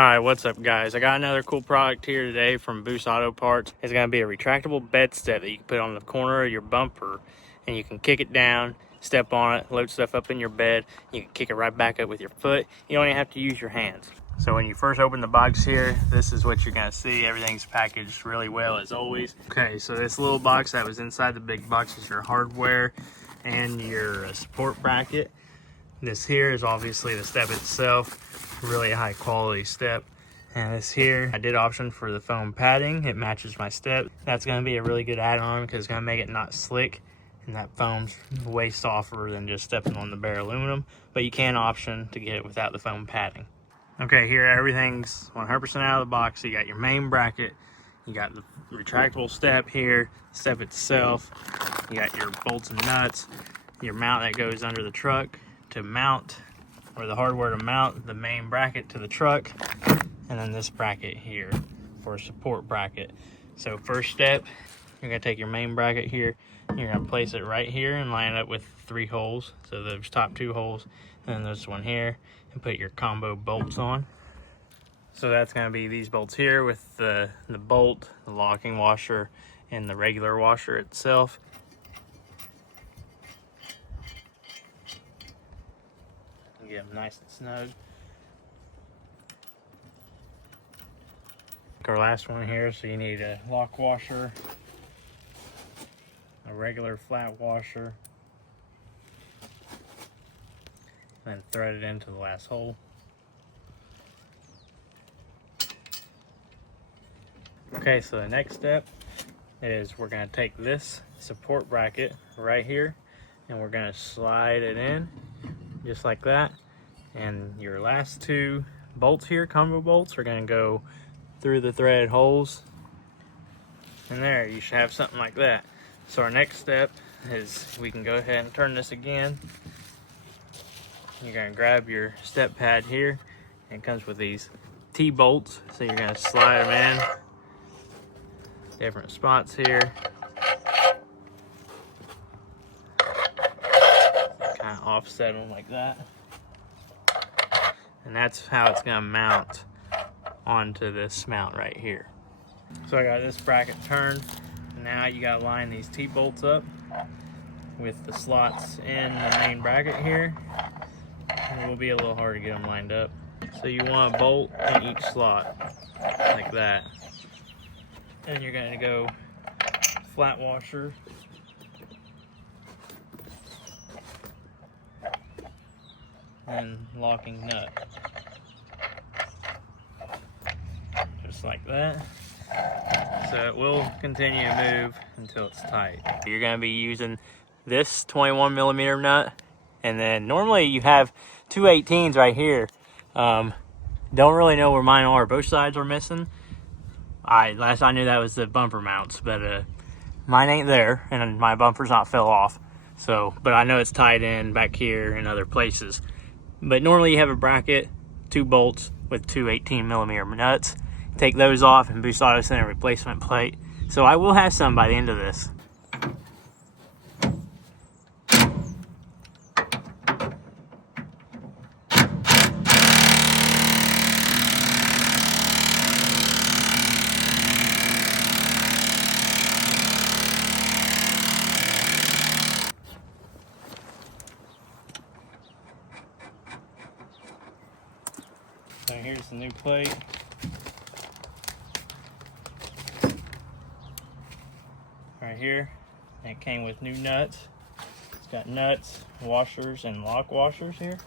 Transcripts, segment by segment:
Alright, what's up guys? I got another cool product here today from Boost Auto Parts. It's going to be a retractable bed step that you can put on the corner of your bumper, and you can kick it down, step on it, load stuff up in your bed. You can kick it right back up with your foot. You don't even have to use your hands. So when you first open the box here, this is what you're going to see. Everything's packaged really well as always. Okay, so this little box that was inside the big box is your hardware and your support bracket. This here is obviously the step itself, really high quality step. And this here, I did option for the foam padding. It matches my step. That's gonna be a really good add-on because it's gonna make it not slick, and that foam's way softer than just stepping on the bare aluminum, but you can option to get it without the foam padding. Okay, here everything's 100% out of the box. So you got your main bracket, you got the retractable step here, step itself, you got your bolts and nuts, your mount that goes under the truck to mount, or the hardware to mount the main bracket to the truck, and then this bracket here for a support bracket. So first step, you're gonna take your main bracket here, you're gonna place it right here and line it up with 3 holes. So those top 2 holes, and then this one here, and put your combo bolts on. So that's gonna be these bolts here with the bolt, the locking washer, and the regular washer itself. Get them nice and snug. Our last one here, so you need a lock washer, a regular flat washer, and then thread it into the last hole. Okay, so the next step is we're going to take this support bracket right here and we're going to slide it in just like that, and your last 2 bolts here, combo bolts, are going to go through the threaded holes, and there you should have something like that. So our next step is we can go ahead and turn this again. You're going to grab your step pad here, and it comes with these T-bolts, so you're going to slide them in different spots here. Kind of offset them like that, and that's how it's going to mount onto this mount right here. So I got this bracket turned, and now you got to line these T-bolts up with the slots in the main bracket here. It will be a little hard to get them lined up, so you want a bolt in each slot like that, and you're going to go flat washer and locking nut, just like that. So it will continue to move until it's tight. You're going to be using this 21mm nut, and then normally you have 2 18s right here. Don't really know where mine are. Both sides are missing. Last I knew that was the bumper mounts, but mine ain't there, and my bumper's not fell off. So, but I know it's tied in back here and other places. But normally you have a bracket, 2 bolts with 2 18mm nuts. Take those off, and Boost Auto sent a replacement plate. So I will have some by the end of this. So here's the new plate. Right here, and it came with new nuts. It's got nuts, washers, and lock washers here.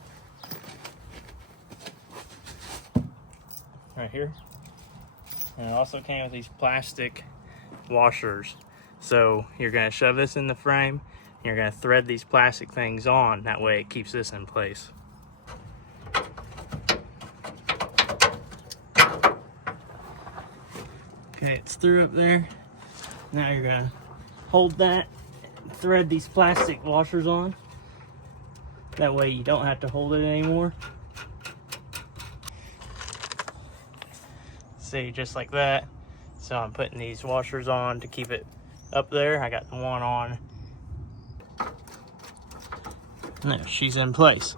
Right here. And it also came with these plastic washers. So you're going to shove this in the frame, and you're going to thread these plastic things on. That way it keeps this in place. Okay, it's through up there. Now you're going to hold that, thread these plastic washers on. That way you don't have to hold it anymore. See, just like that. So I'm putting these washers on to keep it up there. I got the one on. There, she's in place.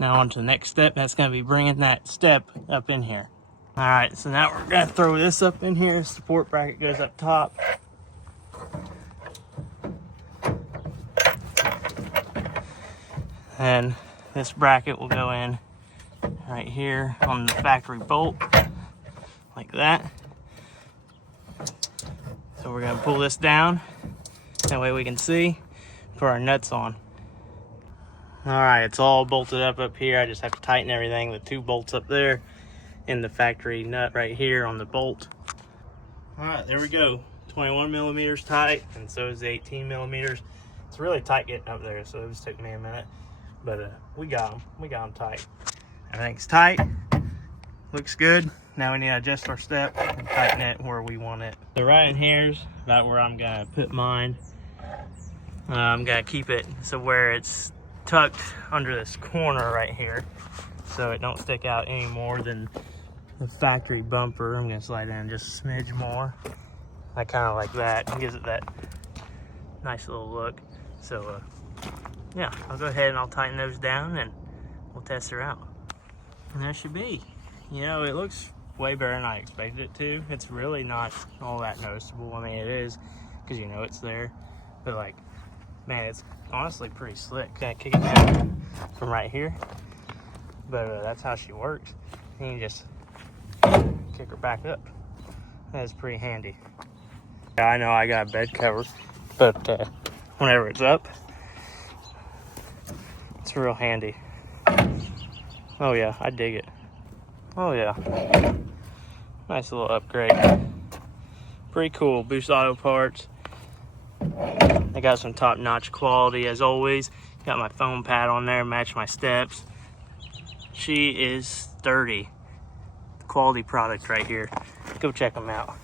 Now on to the next step. That's going to be bringing that step up in here. All right, so now we're gonna throw this up in here. Support bracket goes up top. And this bracket will go in right here on the factory bolt, like that. So we're gonna pull this down, that way we can see, put our nuts on. All right, it's all bolted up here. I just have to tighten everything. The 2 bolts up there and the factory nut right here on the bolt. All right, there we go. 21 millimeters tight, and so is the 18 millimeters. It's really tight getting up there, so it just took me a minute. But we got them. We got them tight. Everything's tight. Looks good. Now we need to adjust our step and tighten it where we want it. So right in here's about where I'm gonna put mine. I'm gonna keep it so where it's tucked under this corner right here, so it don't stick out any more than the factory bumper. I'm gonna slide in just a smidge more. I kind of like that. It gives it that nice little look. So yeah, I'll go ahead and I'll tighten those down and we'll test her out. And there she be. You know, it looks way better than I expected it to. It's really not all that noticeable. I mean, it is, because you know it's there. But like, man, it's honestly pretty slick. Gonna kick it down from right here. But that's how she works. And you just kick her back up. That's pretty handy. Yeah, I know I got a bed cover, but whenever it's up, it's real handy. Oh yeah, I dig it. Oh yeah. Nice little upgrade. Pretty cool. Boost Auto Parts. They got some top-notch quality as always. Got my foam pad on there, match my steps. She is sturdy. Quality product right here. Go check them out.